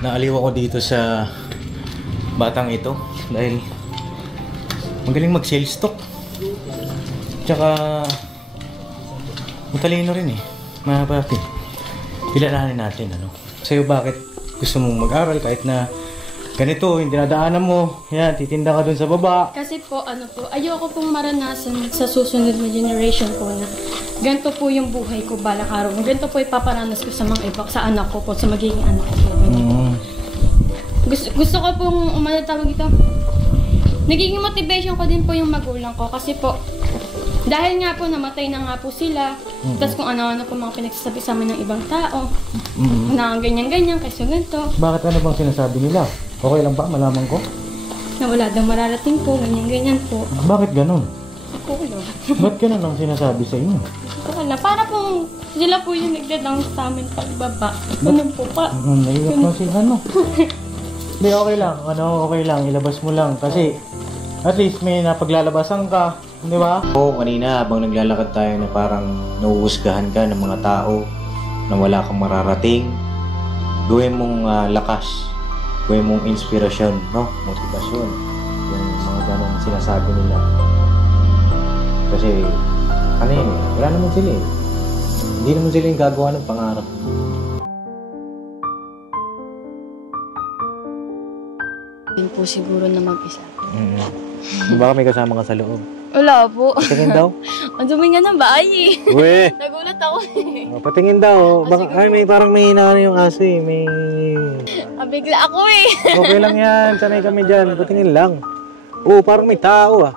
Naaliw ako dito sa batang ito dahil magaling mag-sales stock. Tsaka matalino rin eh. Mga papi, kilalanin natin ano. Sa'yo bakit gusto mong mag-aral kahit na ganito, yung dinadaanan mo, yan, titinda ka dun sa baba. Kasi po, ayoko pong maranasan sa susunod na generation po na ganito po yung buhay ko balang araw. Ganito po ipaparanas ko sa mga iba, sa anak ko po, sa magiging anak ko po. Gusto ko pong tawag ito. Nagiging motivation ko din po yung magulang ko kasi po, dahil nga po namatay na nga po sila, tapos kung ano-ano po mga pinagsasabi sa amin ng ibang tao, na ganyan-ganyan, kasi ganito. Bakit ano bang sinasabi nila? Okay lang ba? Malaman ko? Na wala daw mararating po, ganyan-ganyan po. Bakit ganun? Ako lang. Ba't ganun ang sinasabi sa inyo? Ako lang. Para po, sila po yung nagdadang sa amin pagbaba. Ganun po pa. Naiyak mo si ano? Hindi, okay lang. Okay lang. Ilabas mo lang. Kasi, at least may napaglalabasan ka. Di ba? Oo, kanina habang naglalakad tayo na parang nauusgahan ka ng mga tao na wala kang mararating, gawin mong lakas. Gawin mong inspirasyon, no? Motivasyon. Yung mga ganong sinasabi nila. Kasi, ano yun eh? Wala naman sila eh. Hindi naman sila yung gagawa ng pangarap. Din po siguro na mag-isa. Baka may kasama ka sa loob. Wala po. Patingin daw? Ang dumi nga ng bahay eh. Uwe! Nagulat ako eh. Patingin daw. Ay, parang may inaano yung aso eh. May... Bigla ako eh. Okay lang yan. Sanay kami dyan. Patingin lang. Oo, parang may tao ah.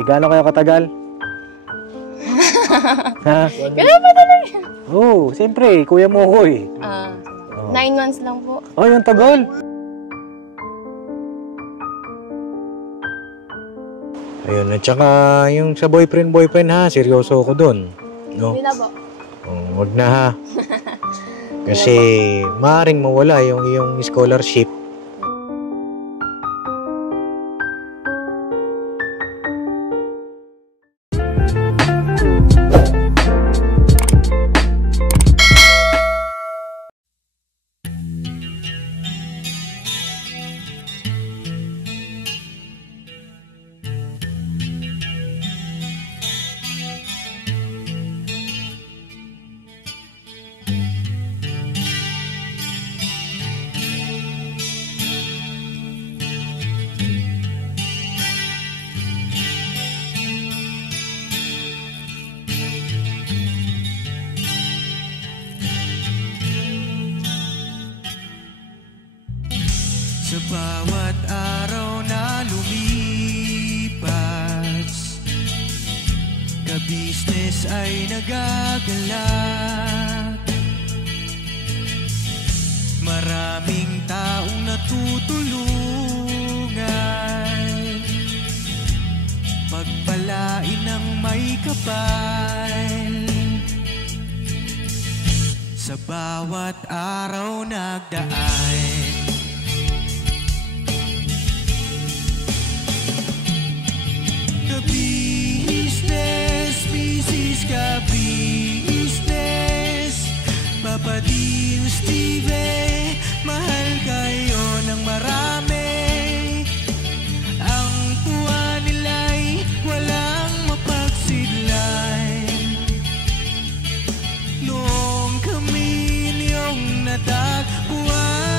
Gaano kaya katagal? Ha? Ganun pa talaga. Oo, siyempre. Kuya mo ko eh. 9 months lang po. Oh, yung tagal. Ayun, at saka yung sa boyfriend ha, seryoso ako dun. No? Hindi na po. Oh, wag na ha. Kasi maaaring mawala yung iyong scholarship. Sa bawat araw na lumipas, ka-business ay nagagalak. Maraming taong natutulungan, pagpalain ng may kapal. Sa bawat araw nagdaan, business, business ka business. Papa Dio, Steve, mahal kayo ng marami. Ang tuwa nila'y walang mapagsidlan. Noong kami niyong natagpuan,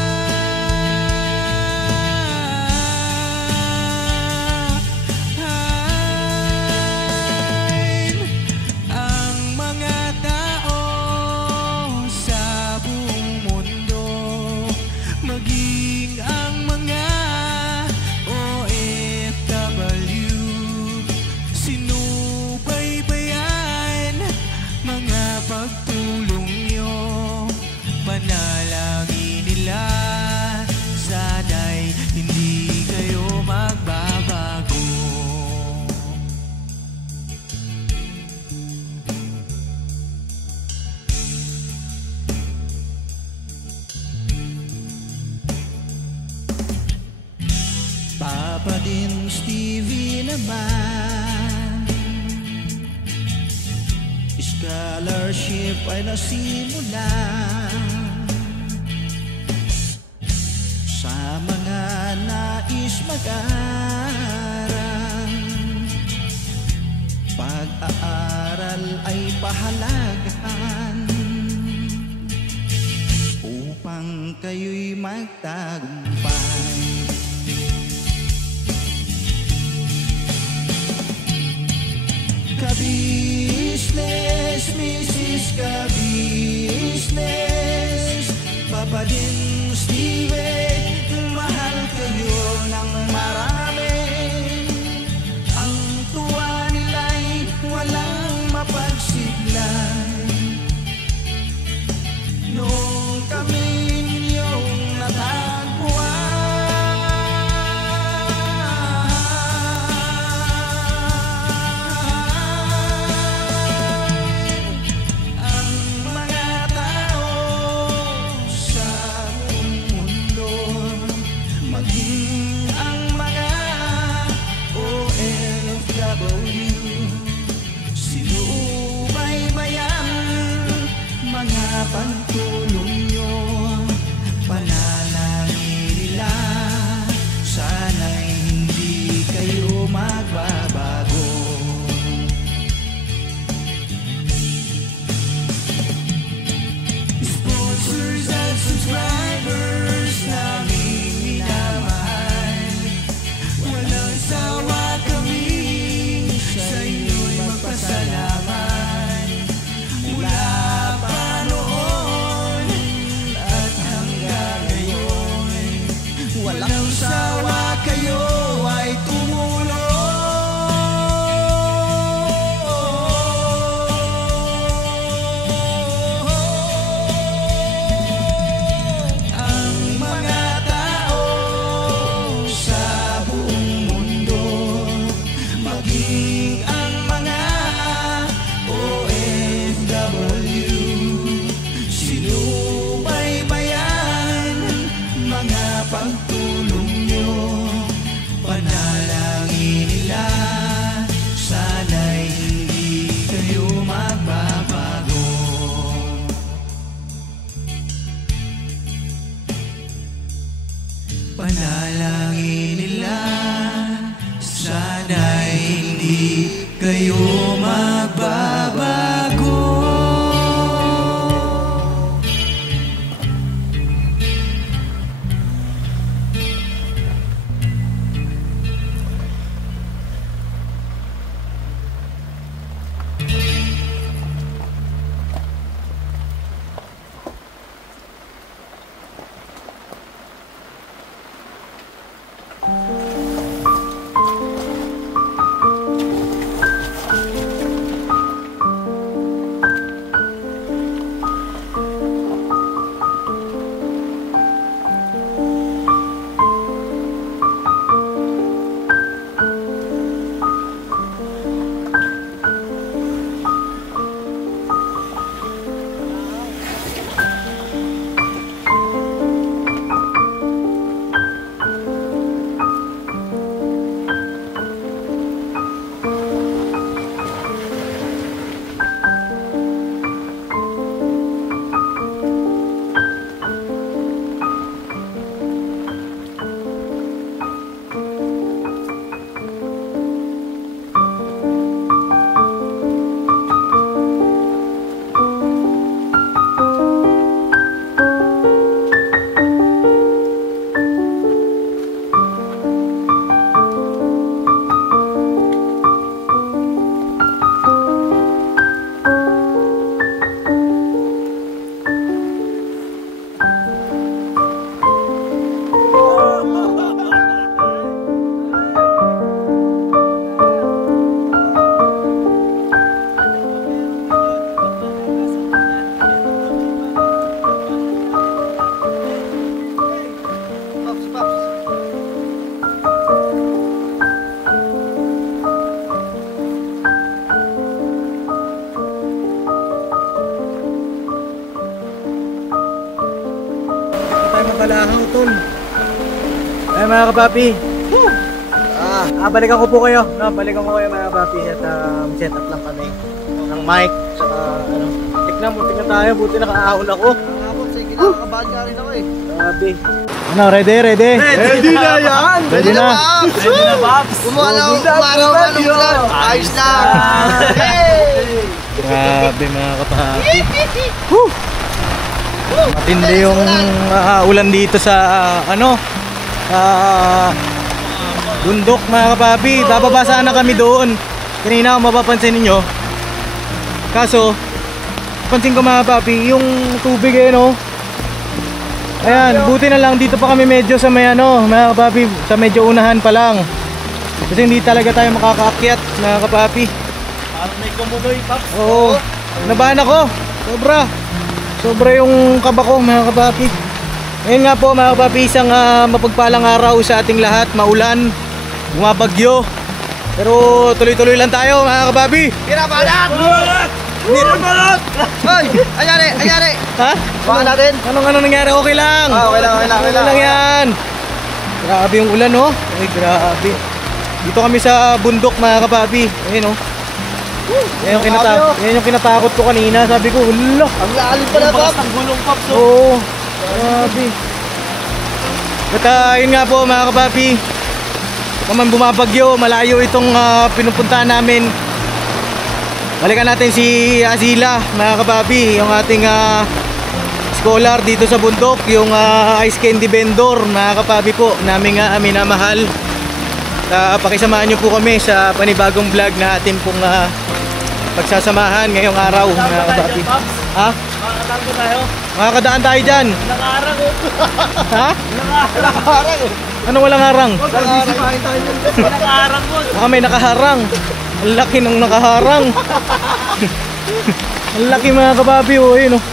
Papa din Stevie naman, scholarship ay nasimula sa mga nais mag-aral. Pag-aaral ay pahalagahan upang kayo'y magtagumpay. Ka-business, Mrs. Ka-business, Papa din Steve, mahal kayo ng marami. Ang tuwa nila'y walang mapagsiglay. Nung kami ninyong natagpuan, pagtulong nyo, panalangin nila, sana'y hindi kayo magbabago. Sponsors at subscribers namin minamahal, walang sawa kami sa inyo'y magpasalamat. Mula walang sawa kayo ay tumulong. Ang mga tao sa buong mundo, maging ang mga OFW, sinubaybayan mga pagtulong nyo, panalangin nila, sana'y hindi kayo magbabago. Panalangin nila, sana'y hindi kayo magbabago. Kalahaw, tol. Ay mga kapapi. Balikan ko po kayo. No? Balikan ko kayo mga kapapi. At set up lang kami ng mic. tsaka ano. Tignan tayo, buti nakaahon ako. Ako, sige, nakakabahan nga rin ako eh. Grabe. Ano, ready? Ready na yan! Ready na? Ready na, Pops! Umaraw ka ng ulan! Ayos lang! Hey! Grabe mga kapapi. Woo! Matindi yung ulan dito sa ano, bundok mga kapapi. Bababa sana kami doon. Kanina kung mapapansin ninyo. Kaso, pansin ko mga kapapi, yung tubig eh no. Ayan, buti na lang dito pa kami medyo sa may ano, mga kapapi, sa medyo unahan pa lang. Kasi hindi talaga tayo makakaakyat mga kapapi. Parang may kumuloy, Pops! Oo, nabahan ako. Sobra yung kaba ko mga kapapi. Ngayon nga po mga kapapi, isang mapagpalang araw sa ating lahat. Maulan, bumabagyo. Pero tuloy-tuloy lang tayo mga kapapi. Pinabalat! Pinabalat! Hoy! Anyari! Ha? Baka natin! Anong nangyari? Okay lang. Okay lang. Yan. Grabe yung ulan oh. Ay grabe. Dito kami sa bundok mga kapapi. Ayun oh. Yan yung kinatakot ko kanina. Sabi ko, ulo. Ang lalim pala, Pops! Ang gulong, Pops! Oo. Grabe. At yun nga po mga kapapi. Kung man bumabagyo, malayo itong pinupuntahan namin. Balikan natin si Azila mga kapapi. Yung ating scholar dito sa bundok. Yung ice candy vendor mga kapapi po. Naming minamahal. Pakisamahan nyo po kami sa panibagong vlog na ating pong pagsasamahan ngayong araw mga kapapi. Ha? Makakatanggo tayo. Makakadaan tayo dyan. Nakaharang oh. Ha? Nakaharang oh. Ano walang harang? Sisipahin tayo dyan. Nakaharang po. Baka may nakaharang. Ang laki ng nakaharang. Ang laki mga kababi oh, yun oh.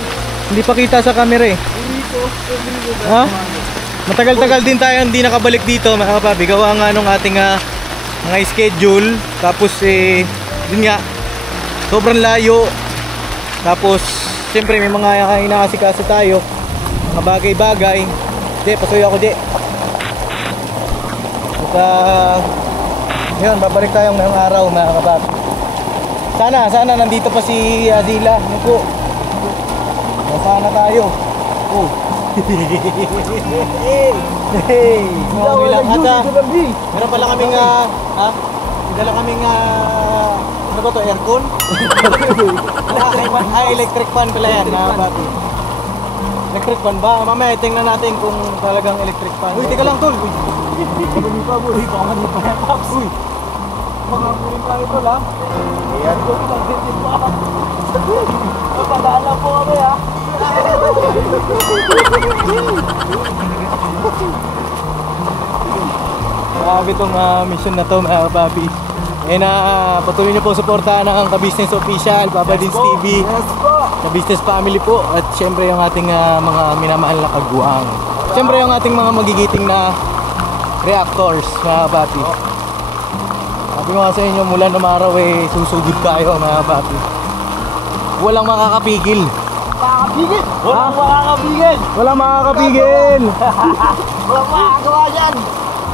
Hindi pa kita sa camera eh. Ha? Matagal-tagal din tayo hindi nakabalik dito mga kababi. Gawa nga nung ating mga schedule. Tapos yun nga, sobrang layo. Tapos siyempre may mga inaasikaso tayo, mga bagay-bagay. Di, pasuyo ako di. At yun, babalik tayo ngayong araw mga kapat. Sana nandito pa si Azila. Yun po. Sana tayo. Oh. Hey, okay lang ata. Meron pala kaming dala kaming ano ba to, aircon? Electric fan pala yan mga kapapi. Electric fan ba? Mamaya tingnan natin kung talagang electric fan. Uy, teka lang tol. Uy, baka manipa yan, Pops. Uy, baka manipa ito lang. Aircon lang din pa. Papadaan lang po kami ha. Grabe itong mission na to mga kapapi. Patuloy niyo po suportahan ang Ka-Business Official, Papa Dins TV. Yes po! Ka-Business Family po. At syempre yung ating mga minamahal na kagwang. Syempre yung ating mga magigiting na reactors mga kapapi. Sabi ko nga sa inyo, mula ng araw susugod tayo mga kapapi. Walang makakapigil. Makakapigil! Walang makakapigil! Walang makakapigil! Walang makakagawa dyan!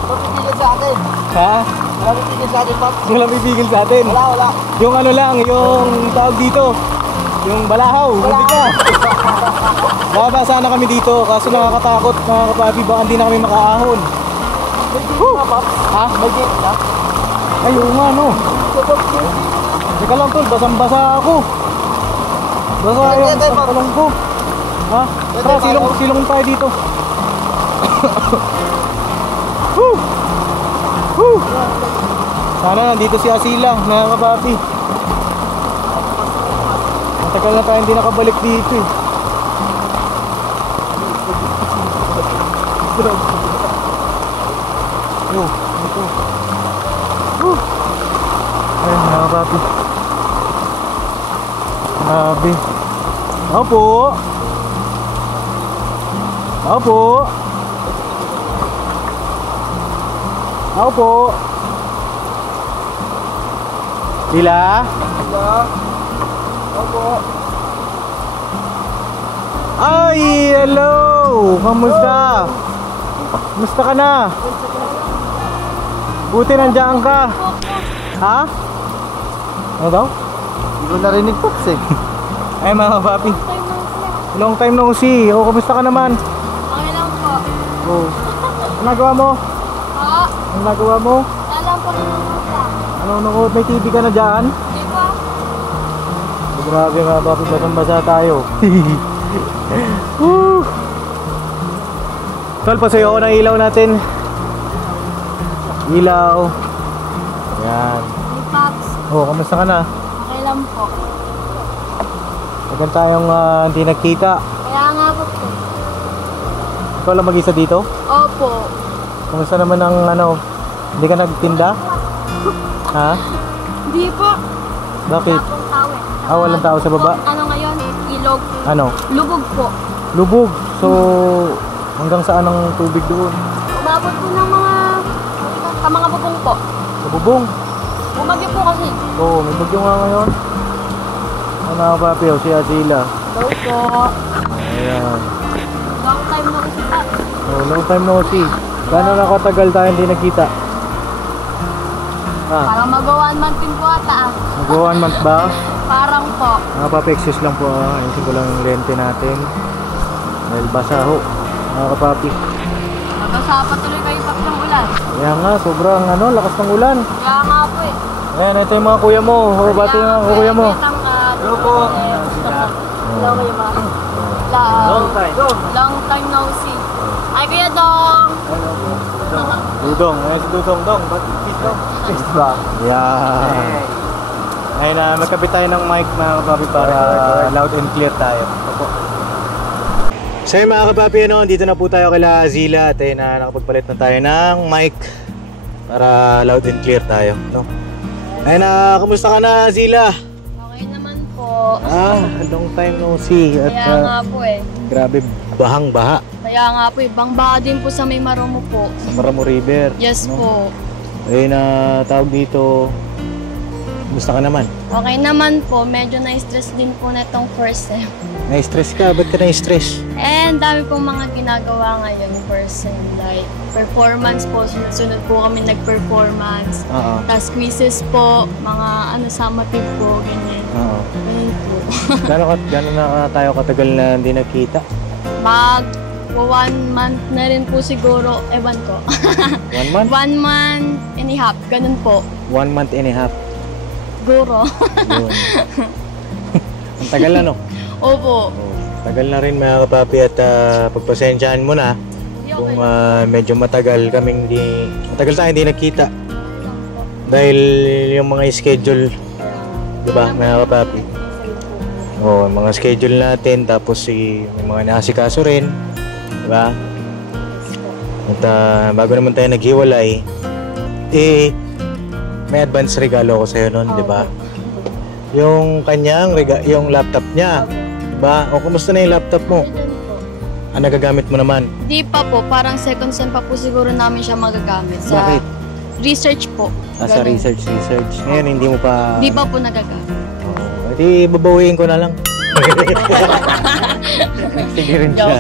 Mapipigil sa atin! Ha? Walang pipigil sa atin, Pops! Walang pipigil sa atin. Wala! Yung ano lang, yung tawag dito, yung balahaw. Hindi ka. Bababa sana kami dito kaso nakakatakot mga kapapi, baka hindi na kami makaahon. May gate na, Pops! Ha? May gate na? Ayun nga no. Teka lang tol, basang-basa ako. Basa yung talong ko. Ha? Tara, silong tayo dito. Woo! Woo! Sana nandito si Asila, mga kapapi. Matagal na tayo hindi nakabalik dito eh. Yo, ito. Woo! Ayun, mga kapapi. Grabe. Opo. Opo. Opo. Sila? Opo! Ay, hello! Kamusta? Kamusta ka na? Buti nandiyan ka. Ha? Ano daw? Hindi ko narinig po eh. Ay mga papi, Time na sila. long time no see. O, kamusta ka naman? Okay lang po. Oh. Ano nagawa mo? Ha? Ano nagawa mo? Alam po na naman siya. Ano nanood? May TV ka na dyan? Di ba? Oh, grabe mga papi, basang-basa tayo. Woo! Tol, pasayo ako ng ilaw natin. Ilaw. Ayan. Hey, Pops. Oh, kamusta ka na? Okay lang po. Huwag tayong hindi nagkita. Kaya nga po po. Ikaw lang mag-isa dito? Opo. Kamusta naman ang ano? Hindi ka nagtinda? Ha? Hindi po. Bakit? Wala pong tao eh. Ah, walang tao sa baba? Ano ngayon? Ilog. Ano? Lubog po. Lubog. So, hanggang saan ang tubig doon? Umabot po ng mga bubong po. Sa bubong. Bumagyo po kasi. Oo, may bagyo nga ngayon. Ano mga papi, si Azila. Hello po. Ayan. Long time na kasi pa. Oh, long time no see. Gano'n na katagal tayo hindi nagkita? Ah, Parang mag-1 month din po ata ah. mag-1 month ba? Parang po. Mga papi, excuse lang po ah. Ayusin ko lang yung lente natin. Dahil basa ho. Mga kapapi. Nabasa pa tuloy kayo pa ng ulan. Kaya nga, sobrang ano, lakas ng ulan. Kaya nga po eh. Ayan, ito yung mga kuya mo. O, bati yung mga kuya mo. Hello po. Hello kayo ba? Long time no see. Ay kuya Dong. Dudong, ayan si Dudong. Dong, ba't dito? Fist ba? Yan. Ayun na, magkapit tayo ng mic mga kapapi para loud and clear tayo. Opo. So yun mga kapapi, ano, dito na po tayo kila Zila at ayun na nakapagpalit na tayo ng mic para loud and clear tayo. No? Ayun na, kumusta ka na Zila? Okay naman po. Ah, long time no see. At Kaya nga po eh. grabe, bahang-baha Kaya nga po eh. Bangbaha din po sa may Maromo po. sa Maramo River. Yes no? po. Ayun na, tawag dito. Kumusta ka naman? Okay naman po. Medyo na-stress din po na itong first sem. Na-stress ka? Ba't ka na-stress? And dami pong mga ginagawa ngayon first sem. Like performance po. Sunod-sunod po kami nag-performance. Oo. Tapos quizzes po. Mga ano summative po. Ganyan. Oo. Ganyan po. Gano'n na tayo katagal na hindi nakita? Mag 1 month na rin po siguro. Ewan ko. 1 month? 1 month and a half. Ganun po. 1 month and a half. Guro. Yun. Ang tagal na, no? Opo. Tagal na rin mga kapapi at pagpasensyaan mo na kung medyo matagal kaming matagal tayo hindi nakita dahil yung mga schedule, di ba mga kapapi? Oo, mga schedule natin tapos may mga naasikaso rin, di ba? At bago naman tayo naghiwalay, may advance regalo ko sa'yo nun, di ba? Yung kanyang, yung laptop niya, di ba? O, kumusta na yung laptop mo? Ah, nagagamit mo naman? Di pa po, parang second sem pa po siguro namin siya magagamit. Sa Bakit? research po. Ah, sa Ganun. research. Ngayon, hindi mo pa... Di pa po nagagamit. Oo, edi babawiin ko na lang. Sige rin siya. Oo,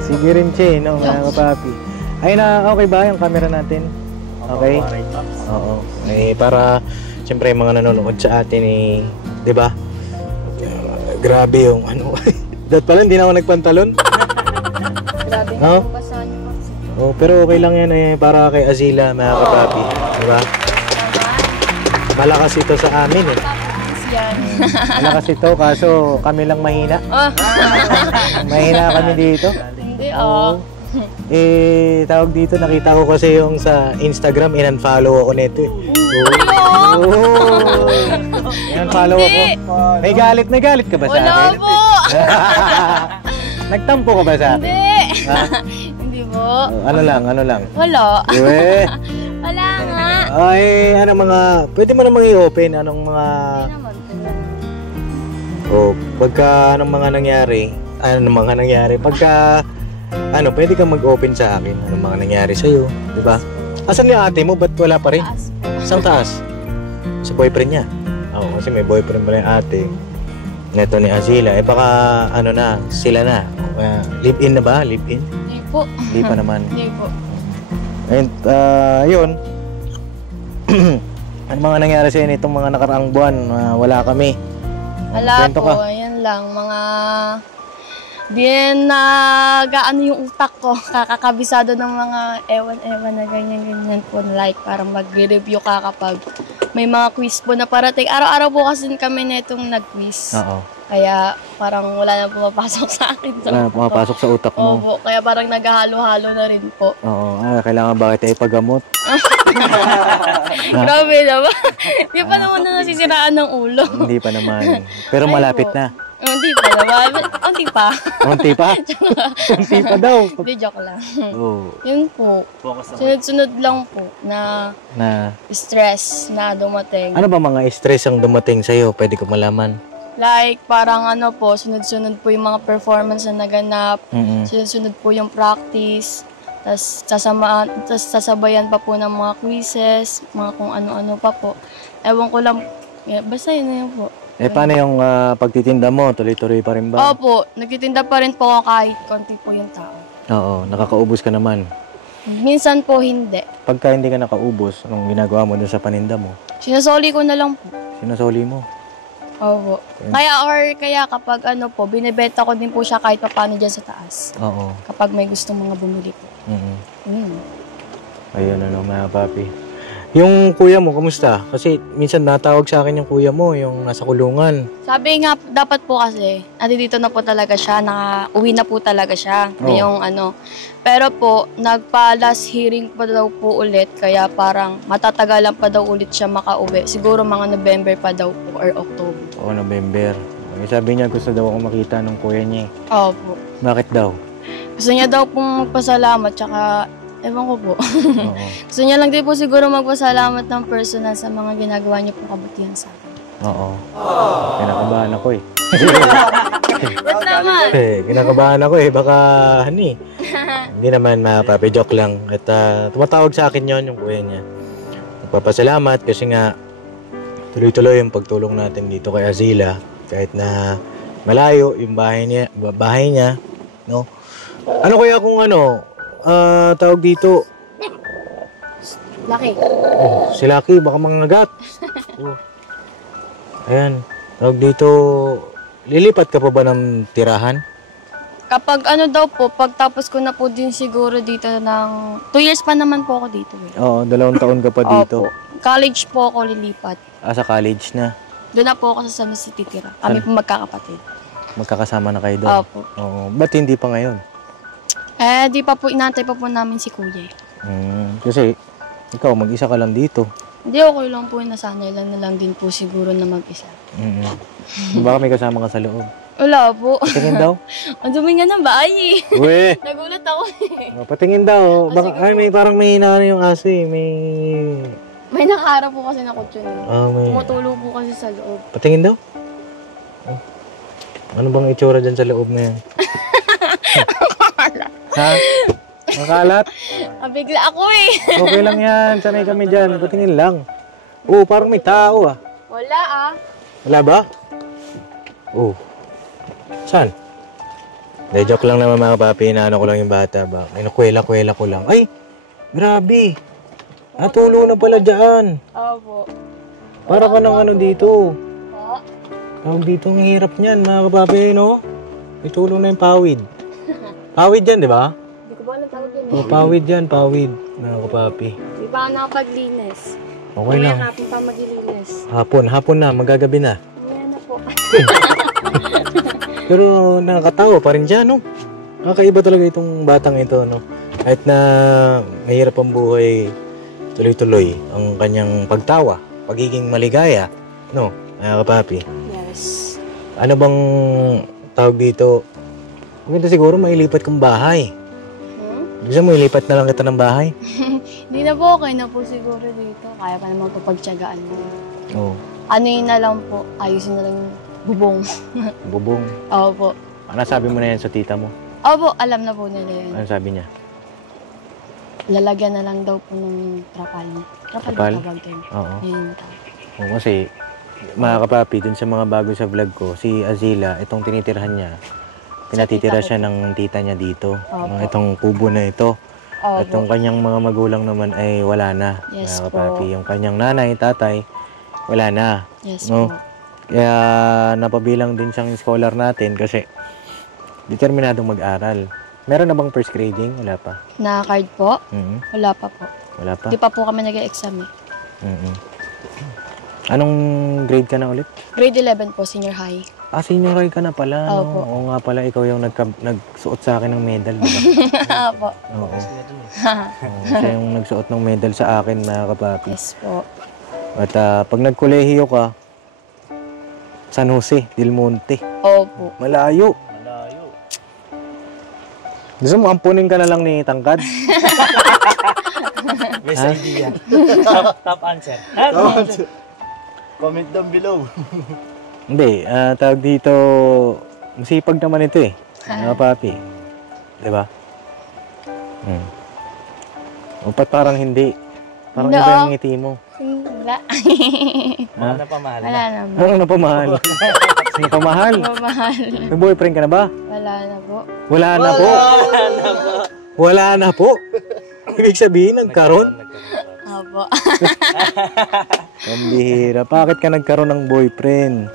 sige rin siya, no, mga kapapi. Ay na, okay ba yung camera natin? Okay? Oo. Para, siyempre, mga nanonood sa atin, di ba? Grabe yung ano. Dahil pala, hindi na ako nagpantalon. Grabe No? na po basahan niyo po. Oh, pero okay lang yan para kay Azila, mga kapapi. Di ba? Malakas ito sa amin eh. Tapos yan. Malakas ito, kaso kami lang mahina. Ah, Mahina kami dito. hindi Oo. Tawag dito, nakita ko kasi yung sa Instagram, in-unfollow ako nito eh. Oo. In-unfollow ako. May galit ka ba sa Wala akin? po! Nagtampo ka ba sa akin? Hindi! Ha? Hindi po. Ano lang? Wala. Uwe. Wala nga. Ay, pwede mo namang i-open, anong mga, Hindi naman po. pagka anong mga nangyari, pagka, pwede kang mag-open sa akin, anong mga nangyari sa'yo, di ba? Asan yung ate mo? Ba't wala pa rin? Taas po. Saan taas? Sa boyfriend niya. Oo, kasi may boyfriend pala yung ate. Neto ni Azila. Baka, sila na. Live-in na ba? Live-in? Hindi po. Hindi pa naman. Hindi po. And, yun. Ano mga nangyari sa inyo itong mga nakaraang buwan? Wala kami. Wala Kwento po, ka. ayan lang, mga... Bien na gaano yung utak ko, kakakabisado ng mga ewan-ewan na ganyan-ganyan po. Like, parang mag-review ka kapag may mga quiz po na parating. Araw-araw po kasi kami netong nag-quiz. Oo. Kaya parang wala na pumapasok sa akin. Wala pumapasok sa utak mo. Opo, kaya parang naghahalo-halo na rin po. Oo. Kailangan bakit ay paggamot? Grabe naman. Di pa naman na nasisiraan ng ulo. Hindi pa naman. Pero Ay, malapit po. na. Hindi pa naman. Hindi pa. Unti pa? Unti pa daw. Hindi, joke lang. Oo. Yun po. Sunod-sunod lang po na Na, stress na dumating. ano ba mga stress ang dumating sa'yo? Pwede ko malaman. Like, parang ano po, sunod-sunod po yung mga performance na naganap. Sunod-sunod po yung practice. Tapos sasabayan pa po ng mga quizzes, mga kung ano-ano pa po. Ewan ko lang, basta yun na yun po. Paano yung pagtitinda mo? Tuloy-tuloy pa rin ba? Opo, nagtitinda pa rin po ako kahit konti po yung tao. Oo, nakakaubos ka naman. Minsan po hindi. Pagka hindi ka nakaubos, anong ginagawa mo dun sa paninda mo? Sinasoli ko na lang po. Sinasoli mo? Opo. Kaya kapag ano po, binibenta ko din po siya kahit pa paano dyan sa taas. Oo. Kapag may gustong mga bumili po. Ayun mga papi. Yung kuya mo, kamusta? Kasi minsan natawag sa akin yung kuya mo, yung nasa kulungan. Sabi nga, dapat po kasi, dito na po talaga siya, uwi na po talaga siya. Ngayong ano. Pero po, nagpa-last hearing pa daw po ulit, kaya parang matatagalan pa daw ulit siya makauwi. Siguro mga November pa daw po or October. Oo, November. Sabi niya gusto daw ako makita ng kuya niya. Opo. Bakit daw? Gusto niya daw pong magpasalamat, tsaka ewan ko po. Oo. Gusto niya lang din po siguro magpasalamat ng personal sa mga ginagawa niyo pong kabutihan sa akin. Oo. Kinakabahan ako eh. Ba't naman? Kinakabahan ako eh. Baka, hindi naman mga papi, joke lang. At tumatawag sa akin yon yung kuya niya. Nagpapasalamat kasi nga tuloy-tuloy yung pagtulong natin dito kay Azila. Kahit na malayo yung bahay niya, no? Ano kaya kung tawag dito? Laki. Oh, si Lucky, baka mangagat. Oh. Ayan, tawag dito, lilipat ka pa ba ng tirahan? Kapag ano daw po, pagtapos ko na po din siguro dito ng 2 years pa naman po ako dito. Oo, 2 taon ka pa dito. Opo. College po ako lilipat. Sa college na. Doon na po ako sa San Jose titira. Kami po magkakapatid. Magkakasama na kayo doon? Opo. Oo, ba't hindi pa ngayon? Di pa po, inantay pa po namin si Kuya. Kasi, ikaw, mag-isa ka lang dito. Hindi, okay lang po, nasanay lang na lang din po siguro na mag-isa. Baka may kasama ka sa loob. Wala po. Patingin daw? Ang dumi nga ng bahay eh. Uwe! Nagulat ako eh. Patingin daw. Baka, parang may inaano yung aso eh. May nakaharap po kasi na kutsyon eh. May... Tumutulo po kasi sa loob. Patingin daw? Ano bang itsura dyan sa loob na yan? Ha? Makalat? Bigla ako eh. Okay lang yan. Sanay kami dyan. Patingin lang. Oo, parang may tao ah. Wala ah. Wala ba? Oo. Saan? De, joke lang naman mga papi. Inaano ko lang yung bata ba? Inukwela-kwela ko lang. Ay! Grabe! Natulo na pala dyan. Opo. Para ka ng dito. Po? Tawag dito ang hirap niyan mga kapapi, no? May tulong na yung pawid. Pawid yan, di ba? Hindi ko ba alam tawag yun. O, pawid yan, pawid. Mga kapapi. Di ba ako nakapaglinis? Okay lang. Kaya pa maglilinis. Hapon na, magagabi na. Ayan na po. Pero nakakatawa pa rin dyan, no? Kakaiba talaga itong batang ito, no? Kahit na mahirap ang buhay, tuloy-tuloy ang kanyang pagtawa, pagiging maligaya, no? Mga kapapi. Yes. Ano bang tawag dito? Maganda siguro mailipat kong bahay. Gusto mo ilipat na lang kita ng bahay? Hindi na po, okay na po siguro dito. Kaya pa naman po pagtyagaan mo. Oo. Ano yun na lang po, ayusin na lang yung bubong. Bubong. Opo. Ano sabi mo na yan sa tita mo? Opo, alam na po nila yun. Ano sabi niya? Lalagyan na lang daw po ng trapal niya. Trapal? Trapal? Tawag yun. Oo. Yun yung tawag. Oo, kasi mga kapapi, dun sa mga bago sa vlog ko, si Azila, itong tinitirhan niya, pinatitira siya ng tita niya dito. Opo. Itong kubo na ito. Opo. At yung kanyang mga magulang naman ay wala na. Yes mga po. kapapi. Yung kanyang nanay, tatay, wala na. Yes No? po. Kaya napabilang din siyang scholar natin kasi determinadong mag-aral. Meron na bang first grading? Wala pa. Na-card po? Mhm. Wala pa po. Wala pa? Di pa po kami nag-exam eh. Mhm. Anong grade ka na ulit? Grade 11 po, senior high. Ah, senior high ka na pala. No? Opo. Oo nga pala, ikaw yung nagsuot sa akin ng medal, di ba? Opo. Oo. Oo, siya yung nagsuot ng medal sa akin, mga kapapi. Yes po. At pag nagkolehiyo ka, San Jose, Del Monte. Opo. Malayo. Gusto mo, ampunin ka na lang ni Tangkad? Best idea. Top answer. Comment down below. Hindi, tawag dito, masipag naman ito eh. Mga papi. Diba? O ba't parang hindi? Parang Hindi, iba oh. yung ngiti mo. Wala. Mahal na pamahal. Wala naman. Ano napamahal? Napamahal? Mamahal. May boyfriend ka na ba? Wala na po. Wala na po. Wala na po. Ibig sabihin, nagkaroon? Opo. Ang bihira. Bakit ka nagkaroon ng boyfriend?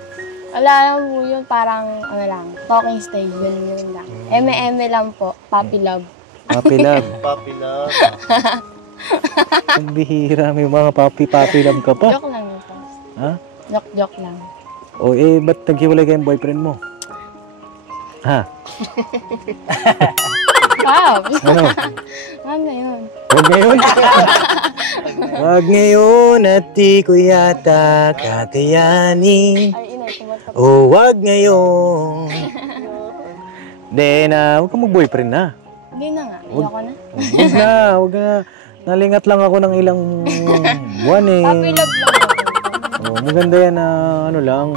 Wala lang po yun. Parang, ano lang, talking stage. Yun lang. Eme-eme lang po. Puppy love. Papi love. Papi love. Ang bihira. May mga papi love ka pa. Joke lang yun po. Ha? Joke lang. O ba't naghiwalay kayong boyfriend mo? Ha? Pops! Ano? Ano yun? Huwag ngayon. Huwag ngayon at di ko yata kakayanin. Ay, inay, pumunta po. O huwag ngayon. Huwag kang mag-boyfriend na. Hindi na nga. Ayoko na. Huwag na. Nalingat lang ako ng ilang buwan eh. Puppy love lang. Maganda yan na ano lang,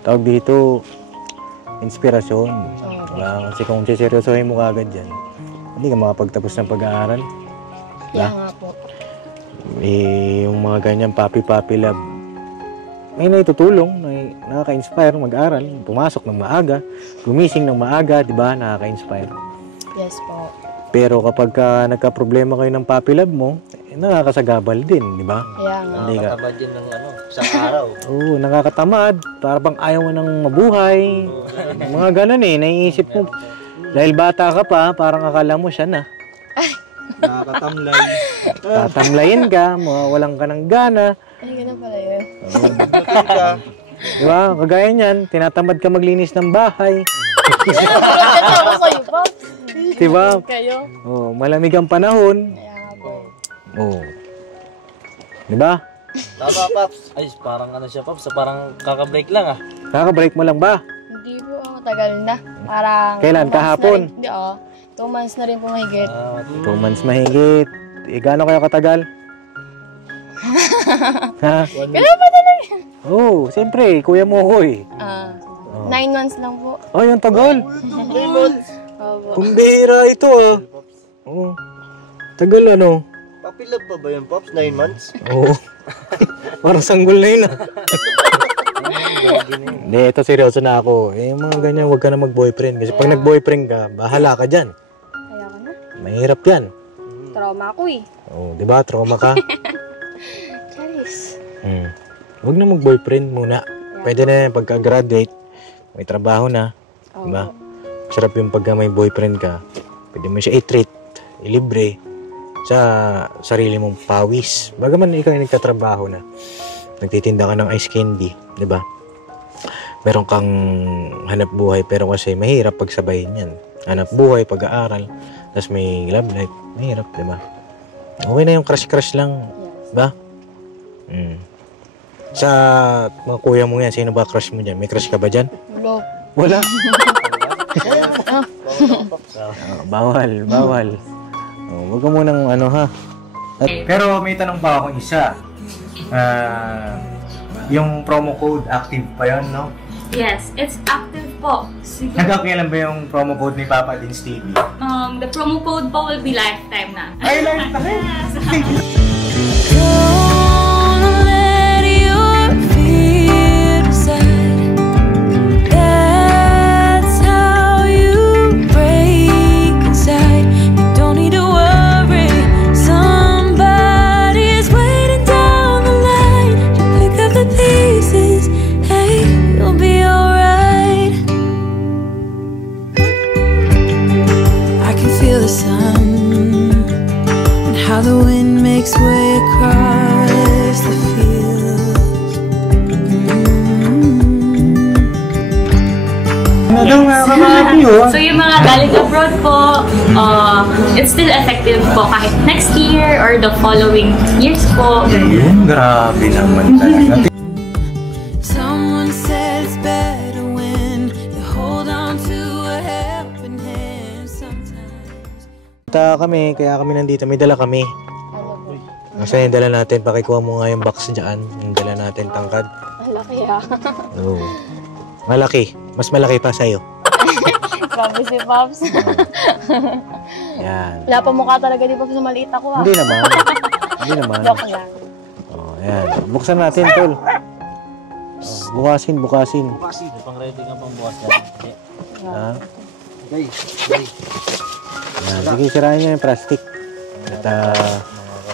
tawag dito, inspirasyon. Diba? Kasi kung siseryosohin mo kagad yan, hindi ka makapagtapos ng pag-aaral. Kaya nga po. Yung mga ganyan papi-papi love, may naitutulong, may nakaka-inspire mag-aral, pumasok ng maaga, gumising ng maaga, di ba? Nakaka-inspire. Yes po. Pero kapag nagka-problema kayo ng papi love mo, nakakasagabal din, di ba? Kaya nga. Hindi ka. Nakakatamad yun ng isang araw. Oo, nakakatamad. Para bang ayaw mo nang mabuhay. Mga ganun eh, naiisip mo. Dahil bata ka pa, parang akala mo siya na. Nakakatamlay. Tatamlayin ka, mawawalan ka ng gana. Ay, gano'n pala yun. Di ba? Kagaya niyan, tinatamad ka maglinis ng bahay. Ako sa'yo, Pops. Di ba? Kayo. Oh, malamig ang panahon. Kaya nga po. Oh. Di ba? Tama, Pops. Ay, parang ano siya, Pops. Parang kakabreak lang ah. Kakabreak mo lang ba? Hindi po ako tagal na. Parang... Kailan? 2 months Kahapon? na rin. Hindi, 2 months na rin po mahigit. 2 months mahigit. Gaano kayo katagal? Ha? Kailan pa talaga? Oh, siyempre, kuya mo ko eh. 9 months lang po. Ay, ang tagal. Opo. Kumbira ito ah. Oo. Tagal ano? Papi love pa ba yun, Pops? 9 months? Oo. Parang sanggol na yun ah. Hindi, ito seryoso na ako. Mga ganyan, huwag ka na mag-boyfriend. Kasi pag nag-boyfriend ka, bahala ka dyan. Kaya ka na. Mahirap yan. Trauma ako eh. Oo, di ba? Trauma ka. Charis. Huwag na mag-boyfriend muna. Pwede na yan, pagka-graduate, may trabaho na. Di ba? Sarap yung pagka may boyfriend ka. Pwede mo siya i-treat, ilibre sa sarili mong pawis. Bagaman ikaw yung nagtatrabaho na, nagtitinda ka ng ice candy, di ba? Meron kang hanap buhay pero kasi mahirap pagsabayin yan. Hanap buhay, pag-aaral, tapos may love life, mahirap, di ba? Okay na yung crush-crush lang, di ba? Sa mga kuya mo yan, sino ba crush mo dyan? May crush ka ba dyan? Wala. Wala. Bawal. Huwag ka munang ano ha. Pero may tanong pa akong isa. Yung promo code active pa yun, no? Yes, it's active po. Hanggang kailan ba yung promo code ni Papa Dins TV? The promo code po will be lifetime na. Ay, lifetime! Don't let your fear decide. That's how you break inside. You don't need to worry. Somebody's waiting down the line. You pick up the pieces sun, and how the wind makes way across the fields. So yung mga galing abroad po, it's still effective po kahit next year or the following years po. Grabe naman talaga. Someone said it's better when you hold on to a helping hand sometimes. Kaya kami nandito. May dala kami. Kasi yung dala natin, pakikuha mo nga yung box dyan. Yung dala natin, tangkad. Malaki ah. Oo. Malaki. Mas malaki pa sa'yo. Grabe si Pops. Yan. Wala pa mukha talaga di Pops na maliit ako ah. Hindi naman. Hindi naman. Joke lang. Oh, yan. Buksan natin, tol. Oh, bukasin. May pang ready nga pang bukas yan. Okay. Ha? Yan. Sige, sirahin niya yung plastic. At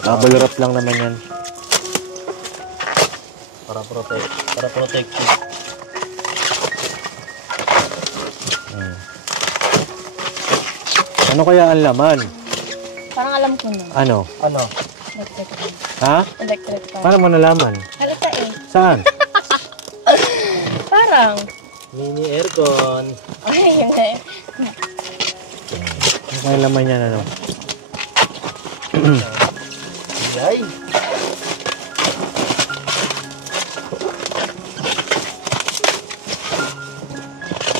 bubble wrap lang naman yan. Para protect. Ano kaya ang laman? Parang alam ko na. Ano? Electric fan. Ha? Electric fan. Paano mo nalaman? Halata eh. Saan? Parang. Mini aircon. Ay, yun eh. Ano kaya laman yan, ano? Ay.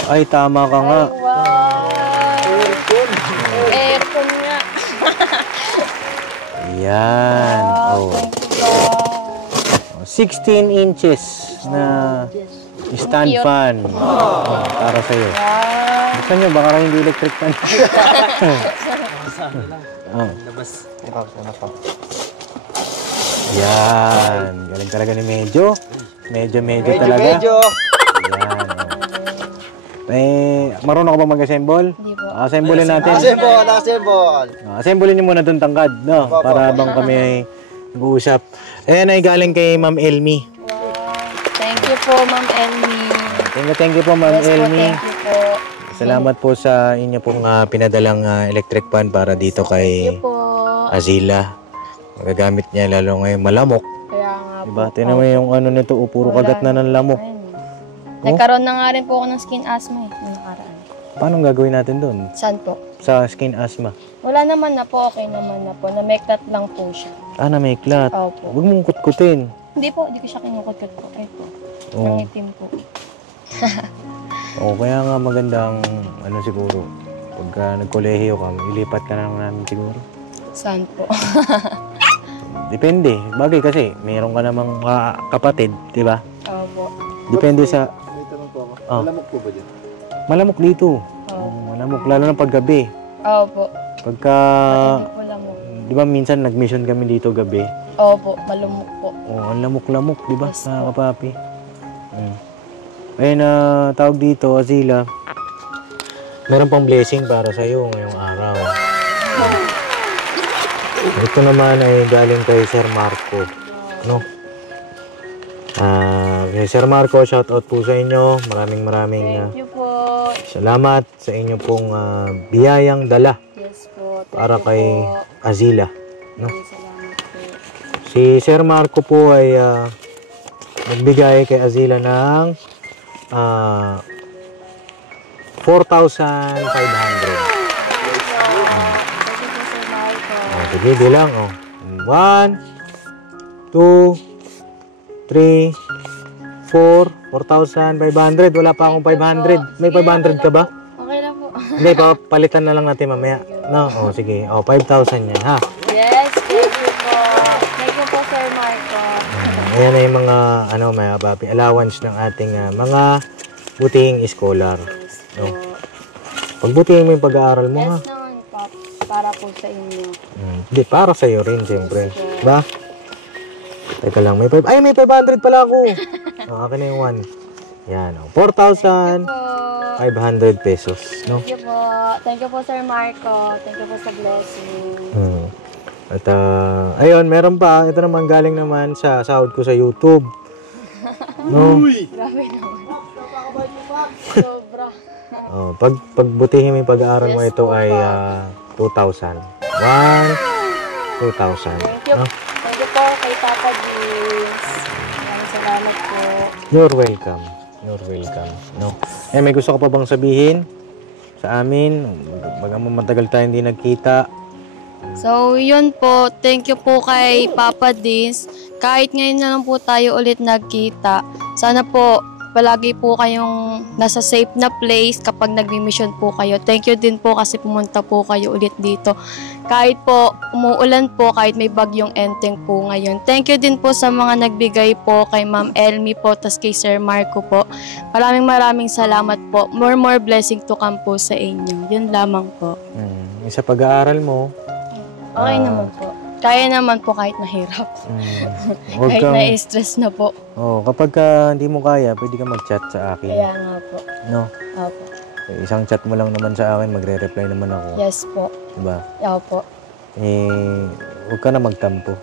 Ay, tama ka nga. Ay, wow. Aircon nga. Yan. Wow, Oh. thank you, God. 16 inches na stand Cute. fan. Oh, para sa'yo. Wow. Buksan nyo, baka rin hindi electric fan. Oh. Labas. Yan. Galing talaga ni Medyo. Medyo talaga. Medyo. Yan. Eh, marunong ka ba mag-assemble? Hindi po. Assemblein natin. Assemble. Assemblein niyo muna doon tangkad, no? Para habang kami ay nag-uusap. Ayan ay galing kay Ma'am Elmi. Wow. Thank you po, Ma'am Elmi. Thank you po, Ma'am Yes po, Elmi. thank you po. Salamat po sa inyo pong pinadalang electric fan para dito kay Thank you po. Azila. Magagamit niya lalo ngayon malamok. Kaya nga po. Diba? Tingnan mo yung ano nito, puro kagat na ng lamok. Ayun. Nagkaroon na nga rin po ako ng skin asthma eh, nung nakaraan. Paano gagawin natin doon? Saan po? Sa skin asthma. Wala naman na po, okay naman na po. Nameklat lang po siya. May klat. Opo. Huwag mong kutkutin. Hindi po, hindi ko siya kinukot-kot po. Ito. Oo. Nangitim po. Kaya nga magandang ano siguro. Pagka nagkolehiyo ka, ilipat ka na namin siguro. Saan po? Depende. Bagay kasi, meron ka namang kapatid, di ba? Opo. Depende sa... May tanong po ako. Oh. Malamok po ba dyan? Malamok dito. Opo. Malamok, lalo na paggabi. Opo. Pagka... Hindi po lamok. Di ba minsan nag-mission kami dito gabi? Opo, malumok po. Ang lamok-lamok, di ba? Yes, Mga kapapi. Ayun na tawag dito, Azila. Meron pang blessing para sa'yo ngayong araw. Ito naman ay galing kay Sir Marco. No? Kay Sir Marco, shoutout po sa inyo. Maraming Thank you po. salamat sa inyo pong biyayang dala Yes po. Thank para you kay po. Azila. No? Salamat po. Si Sir Marco po ay nagbigay kay Azila ng 4,500. Sige, bilang. 1, 2, 3, 4, 4,500. Wala pa akong 500. May 500 ka ba? Okay lang po. Hindi, palitan na lang natin mamaya. No? Sige. 5,000 yan, ha? Yes, thank you po. Thank you po, Sir Marco. Ayan na yung mga mga papi, allowance ng ating mga butihing scholar. No? Pagbutihin mo yung pag-aaral mo, ha? Yes naman, Pop. Para po sa inyo. Hindi, para sa'yo rin, siyempre. Ba? Teka lang, may 500 pala ako. Akin na yung 1. Yan, 4,500 pesos. No? Thank you po. Thank you po, Sir Marco. Thank you po sa blessing. At ayun, meron pa. Ito naman galing naman sa sahod ko sa YouTube. No? Grabe naman. Sobra. Pagbutihin mo yung pag-aaral mo, ito ay 2,000. 2,000. Thank you. Thank you po kay Papa Vince. Maraming salamat po. You're welcome. You're welcome. No? May gusto ka pa bang sabihin sa amin? Baga matagal tayo hindi nagkita. So, yun po. Thank you po kay Papa Dins. Kahit ngayon na lang po tayo ulit nagkita, sana po palagi po kayong nasa safe na place kapag nagmi-mission po kayo. Thank you din po kasi pumunta po kayo ulit dito. Kahit po umuulan po, kahit may bagyong enteng po ngayon. Thank you din po sa mga nagbigay po kay Ma'am Elmi po, tas kay Sir Marco po. Maraming salamat po. More blessing to come po sa inyo. Yun lamang po. Sa pag-aaral mo, Okay naman po. Kaya naman po kahit mahirap. Kahit na-stress na po. Kapag hindi mo kaya, pwede ka mag-chat sa akin. Kaya nga po. No? Opo. Isang chat mo lang naman sa akin, magre-reply naman ako. Yes po. Diba? Opo. Huwag ka na magtampo.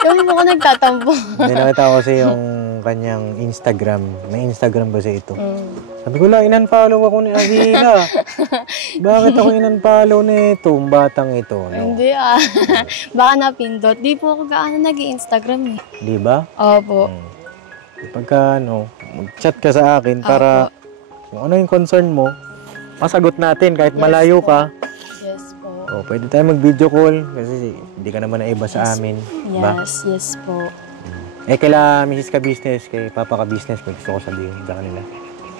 Kami po ako nagtatampo. Hindi, nakita ko kasi yung kanyang Instagram. May Instagram kasi ito. Sabi ko lang, in-unfollow ako ni Azila. Bakit ako in-unfollow nito, batang ito? No? Hindi Baka napindot. Di po ako gaano nag-i-Instagram eh. Di ba? Opo. Pagka mag-chat ka sa akin para kung ano yung concern mo, masagot natin kahit malayo ka. Yes po. Pwede tayo mag-video call kasi hindi ka naman naiba sa amin. Diba? Yes po. Kaila Mrs. Ka-Business, kay Papa Ka-Business, may gusto ko sabihin sa kanila.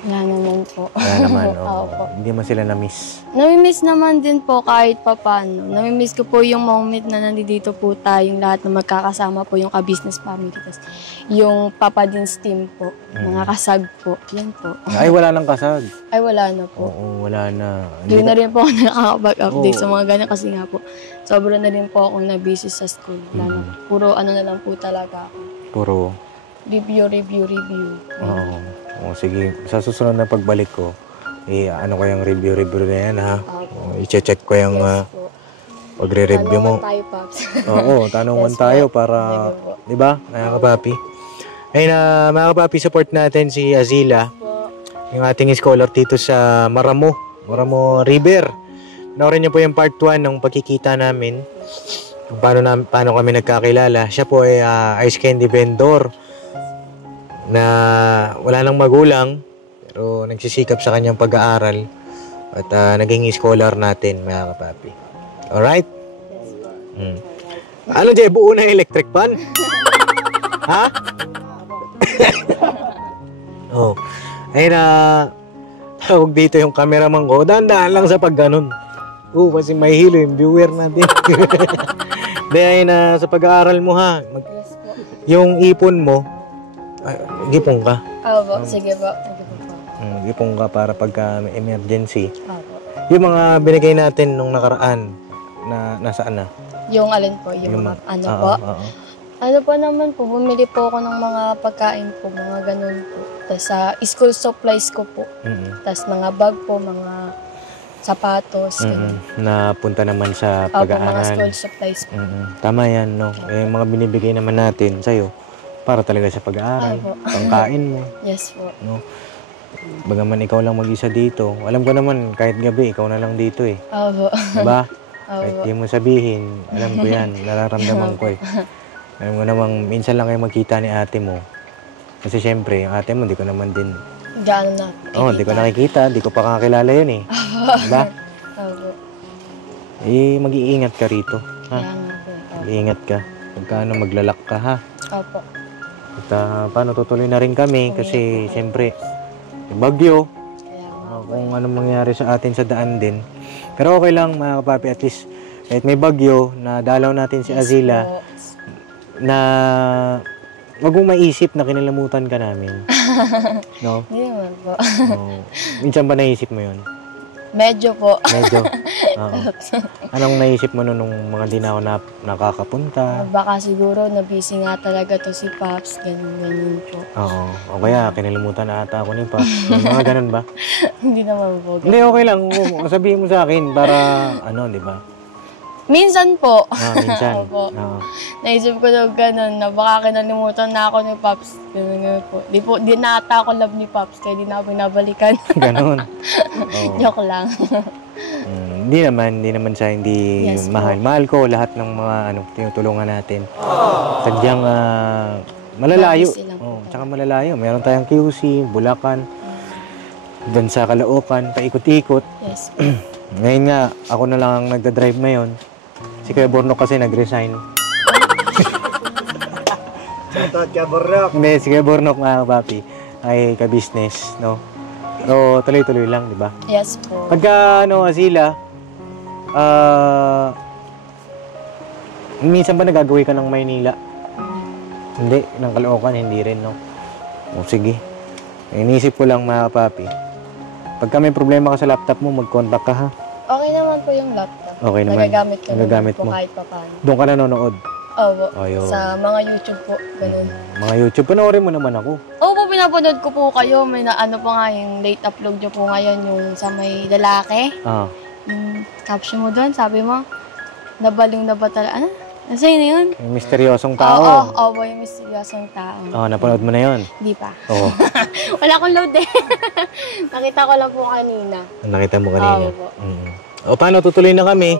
Wala naman po. Wala naman, Opo. Hindi mo sila na-miss. Namimiss naman din po kahit papano. Namimiss ko po yung moment na nandito po tayong lahat na magkakasama po yung ka-business family. Tapos yung Papa Dins team po, mga kasag po. Yan po. Ay, wala nang kasag. Ay, wala na po. Oo, wala na. Hindi na rin po ako nakakapag-update sa mga ganyan kasi nga po, sobra na rin po akong na-busy sa school. Puro ano na lang po talaga ako. Puro? Review. Oo. Sige, sa susunod na pagbalik ko, ano ko yung review na yan, ha? I-check ko yung pagre-review mo. Tanungan tayo, Paps. Oo, tanungan tayo para, di ba, mga kapapi? Ayun na, mga kapapi, support natin si Azila, yung ating scholar dito sa Maramo River. Panoorin niyo po yung part 1 ng pagkikita namin, kung paano kami nagkakilala. Siya po ay ice candy vendor na wala nang magulang pero nagsisikap sa kanyang pag-aaral at naging scholar natin, mga kapapi. Alright? Ano dyan, buo na electric pan? Ha? Ayun na, tawag dito yung cameraman ko, dahan-dahan lang sa pag-ganon. Kasi may hilo yung viewer natin. Ayun na, sa pag-aaral mo, ha? Yung ipon mo, gipong ka. Sige po. Gipong ka para pagka may emergency. Opo. Yung mga binigay natin nung nakaraan, na nasaan na? Yung alin po? Yung ano po? Ano po naman po, bumili po ako ng mga pagkain po, mga ganun po. Tapos sa school supplies ko po. Tapos mga bag po, mga sapatos. Napunta naman sa Opo, pag-aaral. mga school supplies po. Tama yan, no? Yung mga binibigay naman natin sa'yo, para talaga sa pag-aaral, pangkain mo. Yes po. No? Bagaman ikaw lang mag-isa dito, alam ko naman kahit gabi, ikaw na lang dito eh. Opo. Diba? Kahit di mo sabihin, alam ko yan, nararamdaman ko eh. Alam mo namang, minsan lang kayo magkita ni ate mo. Kasi syempre, yung ate mo, di ko naman din... Gano'n na. di ko nakikita, di ko pa kakilala yun eh. Diba? Opo. Mag-iingat ka rito. Ha? Mag-iingat ka. Pagka maglalak ka, ha? Opo. At paano tutuloy na rin kami kasi siyempre yung bagyo, kung anong mangyari sa atin sa daan din. Pero okay lang, mga kapapi, at least kahit may bagyo na dalaw natin si Azila, na wag mong maisip na kinalamutan ka namin. No? Hindi naman po. Minsan ba naisip mo yun? Medyo po. Medyo? Anong naisip mo nung mga di na ako nakakapunta? Baka siguro na-busy nga talaga to si Paps, ganun po. O kaya kinalimutan na ata ako ni Paps. Mga ganun ba? Hindi naman po. Hindi, okay lang. Sabihin mo sa akin para, di ba? Minsan po. Minsan. Opo. Oo. Naisip ko daw ganun, na baka kinalimutan na ako ni Pops. Ganun po. Di nata ako love ni Pops, kaya di na ako binabalikan. Ganun. Oo. Joke lang. Hindi naman siya hindi Yes, mahal. Mahal ko lahat ng mga tinutulungan natin. Sadyang malalayo. Busy lang po Oh, tayo. tsaka malalayo. Meron tayong QC, Bulacan, doon sa Caloocan, paikot-ikot. Yes. Ngayon nga, ako na lang ang nagda-drive ngayon. Si Kuya Bornok kasi nag-resign. Shoutout ka, Bornok. Hindi, si Kuya Bornok nga, papi, ay ka-business, no? So, tuloy-tuloy lang, di ba? Yes po. Pagka, Azila, minsan ba nagagawin ka ng Maynila? Hindi, ng Caloocan, hindi rin, no? O, sige. Inisip ko lang, mga papi. Pagka may problema ka sa laptop mo, mag-contact ka, ha? Okay naman po yung laptop. Okay naman. Nagagamit ko Nagagamit naman po mo. kahit pa paano. Doon ka nanonood. Opo. Ayun. Sa mga YouTube po, ganun. Mga YouTube, panoorin mo naman ako. Opo, pinapanood ko po kayo. May ano pa nga yung late upload nyo po ngayon, yung sa may lalaki. Ah. Yung caption mo doon, sabi mo, nabaling na ba talaga? Ano? Nasa yun yun? Yung misteryosong Oo, tao. opo, yung misteryosong tao. Napanood mo na yun. Hindi pa. Oo. Wala akong load eh. Nakita ko lang po kanina. Nakita mo kanina. Oo po. O paano, tutuloy na kami.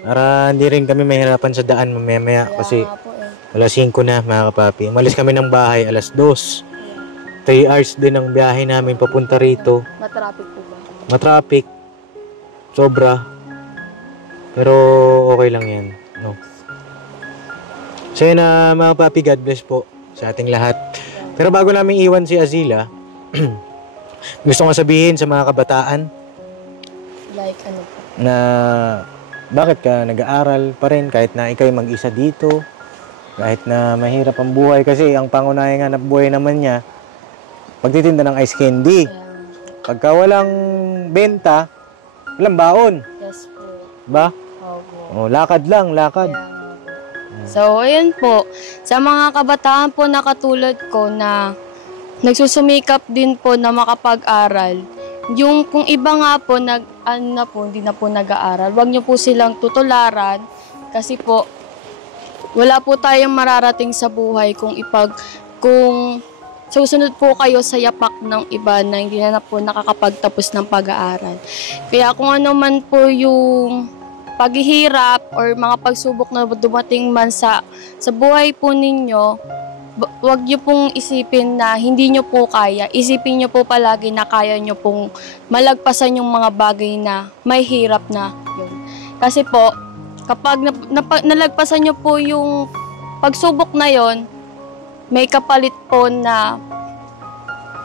Para hindi rin kami mahirapan sa daan mamaya kasi Kaya nga po eh. alas 5 na, mga kapapi. Umalis kami ng bahay alas 2. 3 hours din ang biyahe namin papunta rito. Matraffic po ba? Matraffic. Sobra. Pero okay lang yan. No? So yun na, mga papi, God bless po sa ating lahat. Pero bago namin iwan si Azila, gusto ko sabihin sa mga kabataan Like ano po? na bakit ka nag-aaral pa rin kahit na ikaw'y mag-isa dito, kahit na mahirap ang buhay kasi ang pangunahing hanap buhay naman niya pagtitinda ng ice candy. Pagka walang benta, walang baon. Yes po. Ba? Opo. Lakad lang, lakad. So, ayun po. Sa mga kabataan po na katulad ko na nagsusumikap din po na makapag-aral, yung kung iba nga po, hindi na po nag-aaral, wag niyo po silang tutularan kasi po, wala po tayong mararating sa buhay kung susunod po kayo sa yapak ng iba na hindi na po nakakapagtapos ng pag-aaral. Kaya kung ano man po yung paghihirap or mga pagsubok na dumating man sa buhay po ninyo, wag niyo pong isipin na hindi niyo po kaya. Isipin niyo po palagi na kaya niyo pong malagpasan yung mga bagay na may hirap na yun. Kasi po, kapag nalagpasan niyo po yung pagsubok na yon, may kapalit po na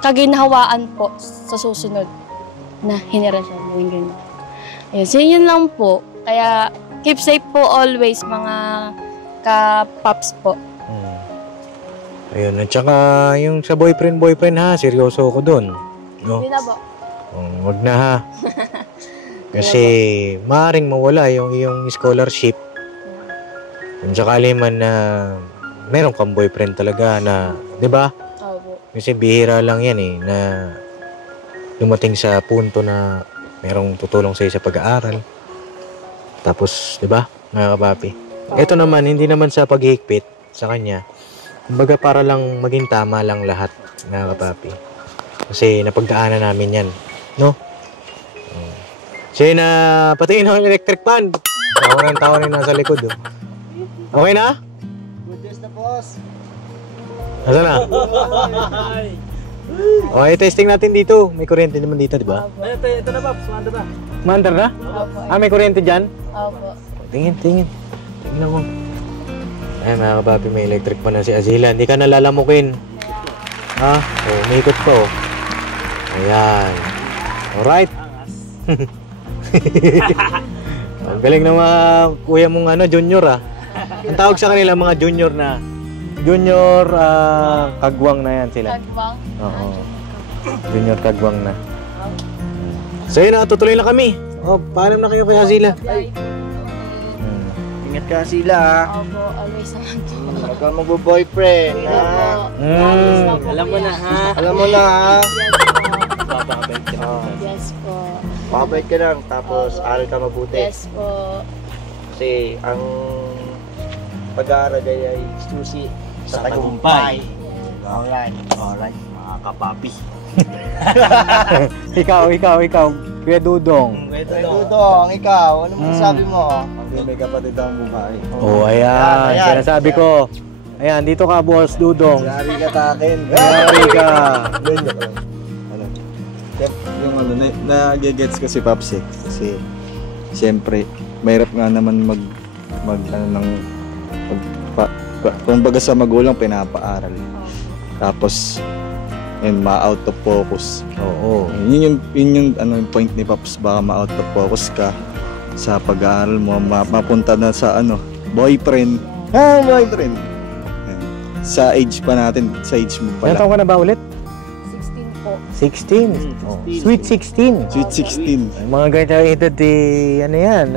kaginhawaan po sa susunod na henerasyon. Ganyan. Ayun, so yun lang po. Kaya keep safe po always mga ka-paps po. Ayun, at saka yung sa boyfriend ha, seryoso ako dun. No? Hindi na po. Wag na ha. Kasi maaaring mawala yung iyong scholarship. Kung sakali man na meron kang boyfriend talaga na, di ba? Opo. Kasi bihira lang yan na dumating sa punto na merong tutulong sa'yo sa pag-aaral. Tapos, di ba, mga kapapi? Ito naman, hindi naman sa paghihigpit sa kanya. Kumbaga para lang maging tama lang lahat, mga kapapi. Kasi napagdaanan namin yan, no? So yun na, patingin ng electric pan. Tawa rin nasa likod, oh. Okay na? Good news na, boss. Nasaan na? Okay, testing natin dito. May kuryente naman dito, di ba? Ito na, Pops. Manda na. Mandar na? Opo. May kuryente dyan? Opo. Tingin. Tingin ako. Ay, mga kapapi, may electric pa na si Azila. Hindi ka nalalamukin. Ha? Umikot pa, oh. Ayan. Alright. Ang galing ng mga kuya mong junior, ah. Ang tawag sa kanila, mga junior na. Junior kagwang na yan sila. Kagbang? Oo. Junior kagwang na. So yun na, tutuloy na kami. Paalam na kayo kay Azila. Ingat ka sila, ha? Opo, always naman po. Huwag kang magbo-boyfriend, ha? Alam mo na, ha? Alam mo na, ha? Bababait ka. Yes po. Babait ka lang, tapos aral ka mabuti. Yes po. Kasi ang pag-aaral ay susi sa tagumpay. Alright, mga kapapi. ikaw, Kuya Dudong. Dudong, ikaw, ano masasabi mo? May kapatid akong babae. Oh, ayan. Sinasabi ko. Ayan, dito ka, boss Dudong. Yari ka sa akin. Yari ka. Yung ano, na-gets ko si Pops eh. Kasi, siyempre, mahirap nga naman mag kung baga sa magulang, pinapaaral. Tapos, yun, ma-out of focus. Oo. Yun yung ano, point ni Pops, baka ma-out of focus ka sa pag-aaral mo, mapunta na sa ano, boyfriend. Boyfriend. Yan. Sa age pa natin, sa age mo Ilan pala. taon ka na ba ulit? 16 po. 16. Oh, sweet 16. Sweet 16. Ay, mga ganito edad ano yan,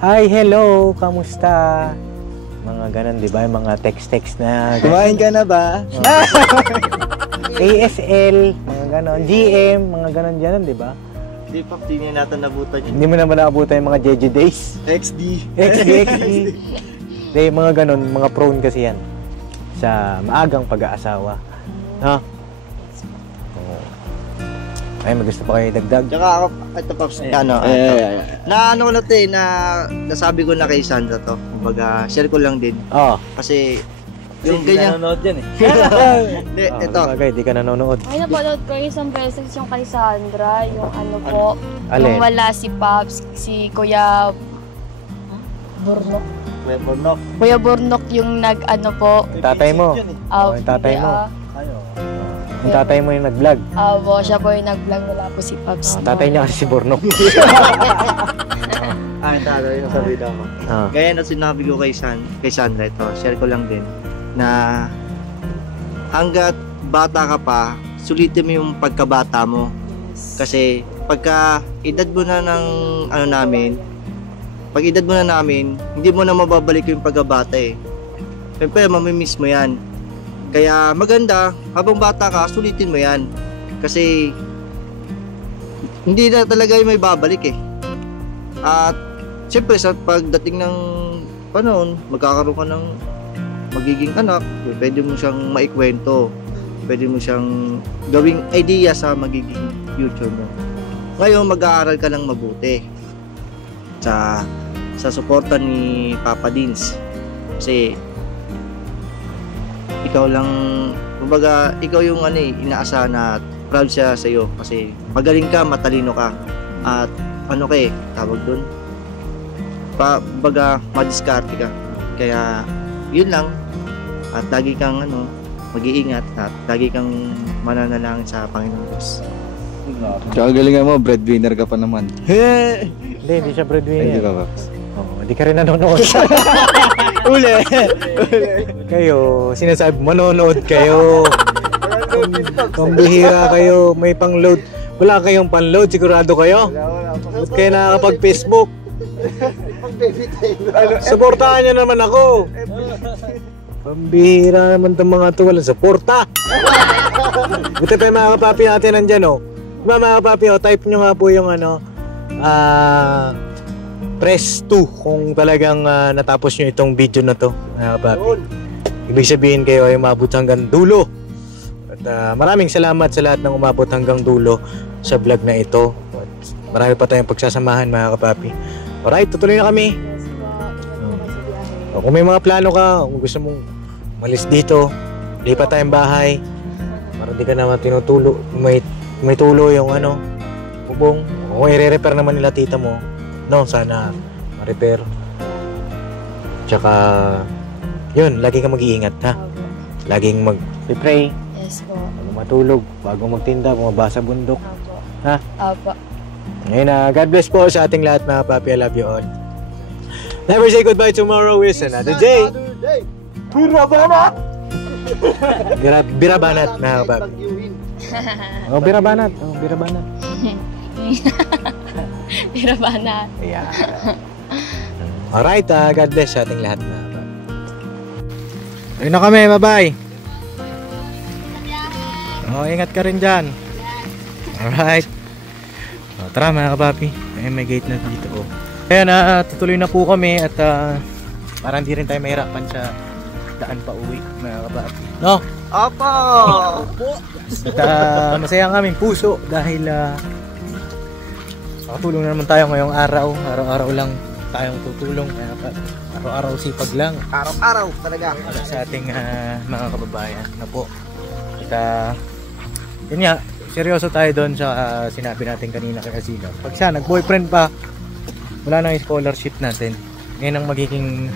hi, hello, kamusta? Mga ganun, di ba? Yung mga text na Kumain ka na ba? ASL, mga ganun, GM, mga ganun dyan, di ba? Hindi pa, hindi natin nabutan yun. Hindi mo naman naabutan yung mga JJ days. XD. XD. Hindi, mga ganun, mga prone kasi yan sa maagang pag-aasawa. Ha? Oo. Ay, mag-gusto pa kayo dagdag? Tsaka ako, ito Pops, na ano ko na to eh, nasabi ko na kay Sandra to. Kumbaga, share ko lang din. Oo. Kasi, yung ganyan. Nanonood yan eh. Hindi, ito. Bagay, di ka nanonood. Ay, napanood ko isang beses yung kay Sandra, yung ano po, Alin? yung wala si Pops, si Kuya Burnok. Kuya Burnok yung nag-ano po. Yung tatay mo. Oh, yung tatay mo. Yung tatay mo yung nag-vlog. Siya po yung nag-vlog, wala po si Pops. Tatay niya kasi si Burnok. Ito yung sabi ko. Gaya na sinabi ko kay Sandra, ito, share ko lang din, na hanggat bata ka pa, sulitin mo yung pagkabata mo. Kasi pagka edad mo na ng ano namin, pag edad mo na namin, hindi mo na mababalik yung pagkabata eh. Siyempre, mamimiss mo yan. Kaya maganda, habang bata ka, sulitin mo yan. Kasi hindi na talaga yung may babalik eh. At siyempre, sa pagdating ng panahon, magkakaroon ka ng magiging anak, pwede mo siyang maikwento, pwede mo siyang gawing idea sa magiging future mo. Ngayon, mag-aaral ka lang mabuti sa suporta ni Papa Dins. Kasi ikaw lang, kumbaga, ikaw yung inaasahan na proud siya sa iyo kasi magaling ka, matalino ka, at ano ka eh, tawag doon, kumbaga, madiskarte ka. Kaya yun lang, at lagi kang mag-iingat at lagi kang mananalangin sa Panginoon Diyos. Tsaka galingan mo, breadwinner ka pa naman. Hindi siya breadwinner. Hindi ka, Pops. Hindi ka rin nanonood. Uli! Kayo, sinasabi, manonood kayo. Pambihira kayo, may pang-load. Wala kayong pang-load, sigurado kayo? Ba't kayo nakakapag-Facebook? Suportahan nyo naman ako. Pambihira naman itong mga ito, walang suporta. Buti pa yung mga kapapi natin nandyan, oh. Mga kapapi, oh, type nyo nga po yung press 2 kung talagang natapos nyo itong video na to, mga kapapi. Ibig sabihin kayo ay umabot hanggang dulo. At maraming salamat sa lahat ng umabot hanggang dulo sa vlog na ito. At marami pa tayong pagsasamahan, mga kapapi. Alright, tutuloy na kami. Kung may mga plano ka, kung gusto mong malis dito, lipat tayong bahay para di ka naman tinutulo, may tulo yung bubong. Kung i-repair naman nila tita mo, no, sana ma-repair. Tsaka yun, lagi kang mag-iingat, ha? Laging mag-pray. Yes po. Bago matulog, bago magtinda, bumaba sa bundok. Apo. Ha? Apo. Ngayon na, God bless po sa ating lahat, mga papi. I love you all. Never say goodbye, tomorrow is another day. Birabanat! Birabanat, mga papi. Oh, birabanat. Oh, birabanat. Birabanat. Yeah. Alright, God bless sa ating lahat, mga papi. Ayun na kami, bye-bye. Oh, ingat ka rin dyan. Alright. Oh, tara, mga kapapi. Ay, may gate na dito, oh. Kaya tutuloy na po kami at para hindi rin tayo mahirapan sa daan pa uwi, mga kababi. No? Opo! At masaya ang aming puso dahil makatulong na naman tayo ngayong araw. Araw-araw lang tayong tutulong. Kaya araw-araw sipag lang. Araw-araw talaga. Para sa ating mga kababayan na po. At yun nga, seryoso tayo doon sa sinabi natin kanina kay Azila. Pag siya nag-boyfriend pa, wala na yung scholarship natin. Ngayon ang magiging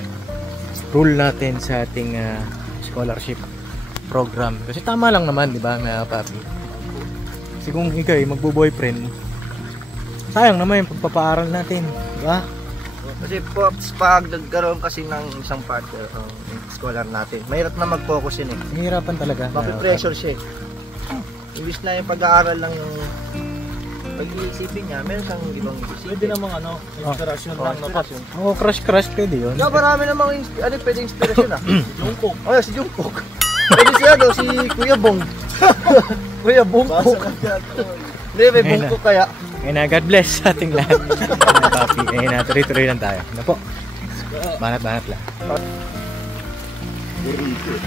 rule natin sa ating scholarship program. Kasi tama lang naman, di ba, mga papi? Kasi kung ikaw magbo-boyfriend, sayang naman yung pagpapaaral natin, di ba? Kasi Pops, pag nagkaroon kasi ng isang partner ang scholar natin, mahirap na mag-focus yun eh. Mahirapan talaga. Mapipressure siya eh. Imbis na yung pag-aaral lang yung pag-iisipin niya, meron siyang ibang isipin. Pwede namang inspirasyon lang. Inspirasyon. Oo, crush pwede yun. Yeah, marami namang pwede inspirasyon ah. Jungkook. Oh, si Jungkook. Pwede siya si Kuya Bong. Kuya Bongkook. Hindi, may Bongkook kaya. Ayun na, God bless sa ating lahat. Mga papi, ayun na, tuloy-tuloy lang tayo. Ano po? Banat-banat lang. Very good.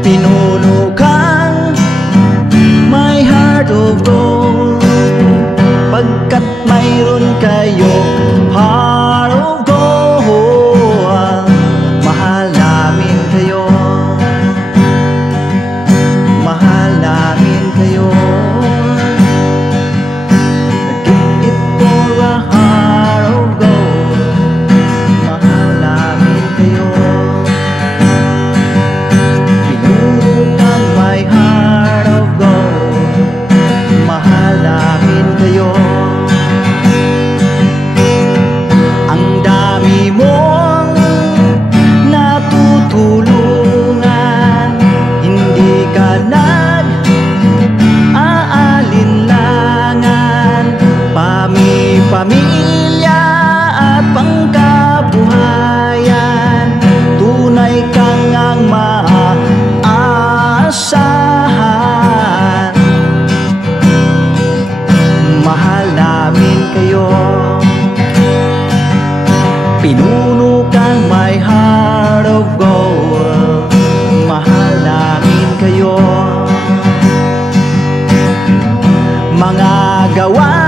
Pinuno gawa